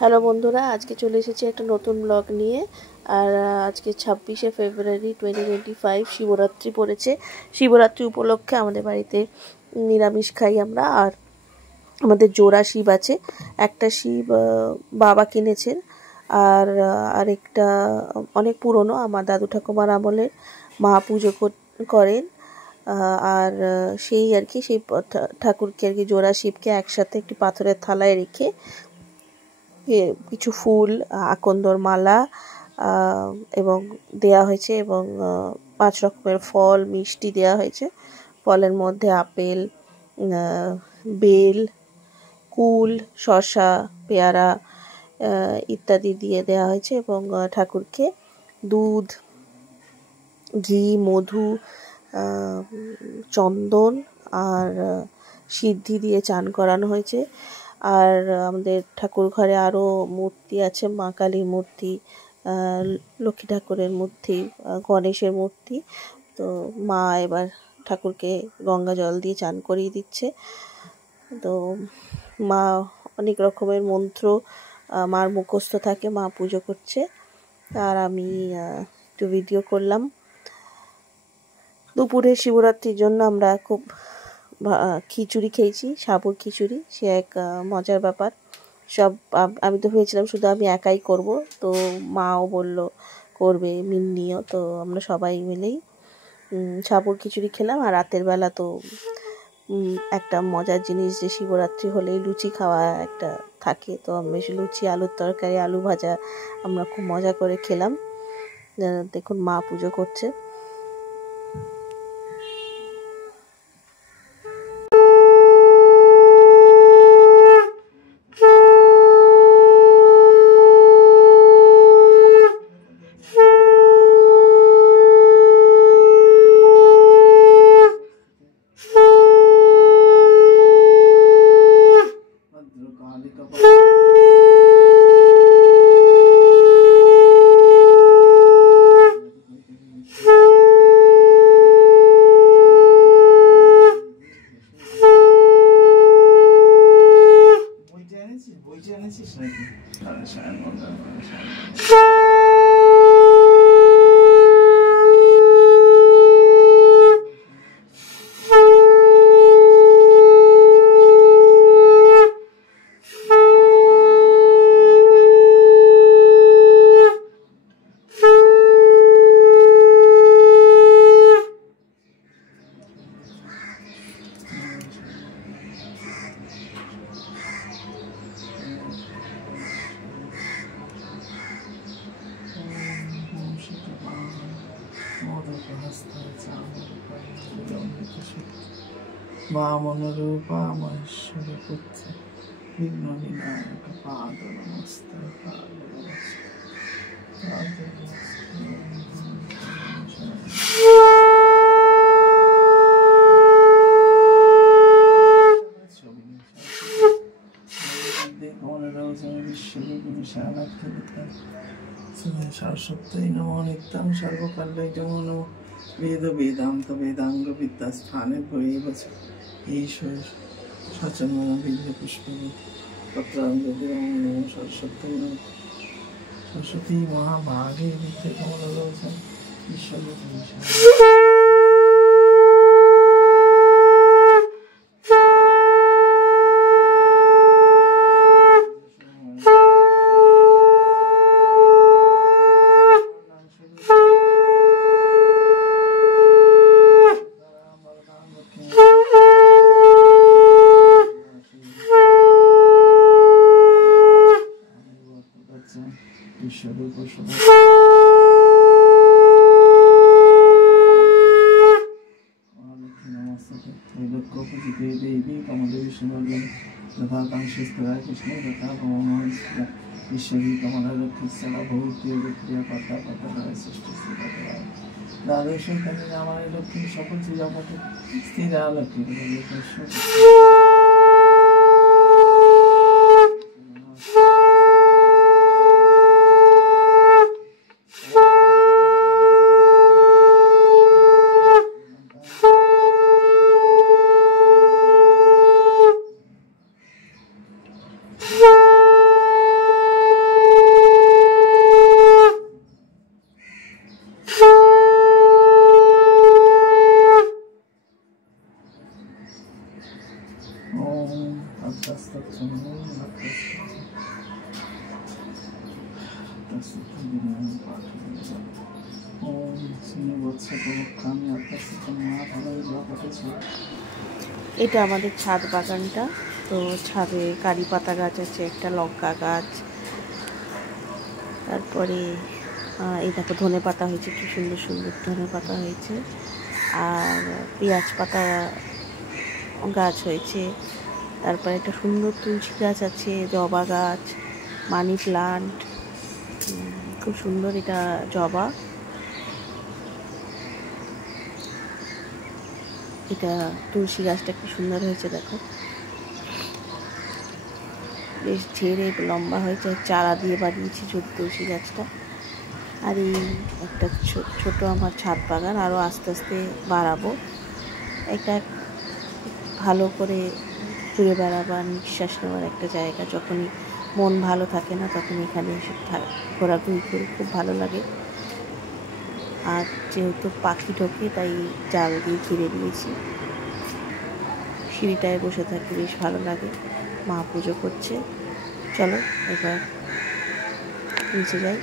Hello বন্ধুরা, আজকে চলে এসেছি একটা নতুন ব্লগ নিয়ে। আর আজকে 26শে ফেব্রুয়ারি 2025 শিবরাত্রি পড়েছে। শিবরাত্রি উপলক্ষে আমাদের বাড়িতে নিরামিষ খাই আমরা। আর আমাদের জোড়া শিব আছে, একটা শিব বাবা কিনেছেন, আর আরেকটা অনেক পুরনো, আমার দাদু ঠাকুমার আমলে মা পুজো করেন। আর সেই আর কি সেই ঠাকুরকে আর কি জোড়া শিবকে একসাথে একটি পাথরের থালায় রেখে কিছু ফুল, আকন্দর মালা এবং দেয়া হয়েছে, এবং 5 রকমের ফল মিষ্টি দেয়া হয়েছে। ফলের মধ্যে আপেল, বেল, কুল, শসা, পেয়ারা ইত্যাদি দিয়ে দেওয়া হয়েছে। এবং ঠাকুরকে দুধ, ঘি, মধু, চন্দন আর সিদ্ধি দিয়ে চান করানো হয়েছে। আর আমাদের ঠাকুর ঘরে আরও মূর্তি আছে, মা কালীর মূর্তি, লক্ষ্মী ঠাকুরের মূর্তি, গণেশের মূর্তি। তো মা এবার ঠাকুরকে গঙ্গা জল দিয়ে চান করিয়ে দিচ্ছে। তো মা অনেক রকমের মন্ত্র মার মুখস্থ থাকে, মা পুজো করছে। আর আমি একটু ভিডিও করলাম। দুপুরে শিবরাত্রির জন্য আমরা খুব খিচুড়ি খেয়েছি, সাবুর খিচুড়ি। সে এক মজার ব্যাপার। সব আমি তো ভেবেছিলাম শুধু আমি একাই করব, তো মাও বলল করবে, মিন্নিও। তো আমরা সবাই মিলেই সাবুর খিচুড়ি খেলাম। আর রাতের বেলা তো একটা মজার জিনিস, যে শিবরাত্রি হলেই লুচি খাওয়া একটা থাকে। তো বেশ লুচি, আলুর তরকারি, আলু ভাজা আমরা খুব মজা করে খেলাম। দেখুন মা পুজো করছে। মা মনোরূপা মহেশ্বর পুত্র বিঘ্ন বিনায়ক পাদ নমস্তে পাদ সরস্বতী নমো নিত্যং সর্বকালে নমো নমো বেদ বেদান্ত বেদাঙ্গ বিদ্যা স্থানে ভৈব ঈশ্বর সচন বিদ্য পুষ্প পত্রাঙ্গতি নমো সরস্বতী নমো সরস্বতী মহাভাগে বিদ্যে কমলোচন ঈশ্বর ঈশ্বরী কমলা লক্ষ্মী সারা ভৌতি ক্রিয়া পাতা পাতা সৃষ্টি দ্বাদশ আমার লক্ষ্মী সকল শ্রীরামকে স্থিরা লক্ষ্মী सूत्रविज्ञानं पाठनीयम् ओम श्रीवत्स प्रमुखामि अर्थस्य এটা আমাদের ছাদ বাগানটা। তো ছাদে কারি পাতা গাছ আছে, একটা লঙ্কা গাছ, তারপরে এই দেখো ধনে পাতা হয়েছে, কি সুন্দর সুন্দর ধনে পাতা হয়েছে, আর পেঁয়াজ পাতা গাছ হয়েছে, তারপরে একটা সুন্দর তুলসী গাছ আছে, জবা গাছ, মানি প্লান্ট, খুব সুন্দর এটা জবা। এটা তুলসী গাছটা কি সুন্দর হয়েছে দেখো, বেশ ঝেড়ে লম্বা হয়েছে, চারা দিয়ে বানিয়েছি তুলসী গাছটা। আর এই একটা ছোট আমার ছাদ বাগান, আরও আস্তে আস্তে বাড়াবো। এটা ভালো করে ঘুরে বেড়াবার, নিঃশ্বাস নেওয়ার একটা জায়গা। যখনই মন ভালো থাকে না তখন এখানে এসে ঘোরাঘুরি করে খুব ভালো লাগে। আর যেহেতু পাখি ঢোকে তাই জাল দিয়ে ঘিরে দিয়েছি। সিঁড়িটায় বসে থাকি, বেশ ভালো লাগে। মা পুজো করছে, চলো এবার নিচে যাই।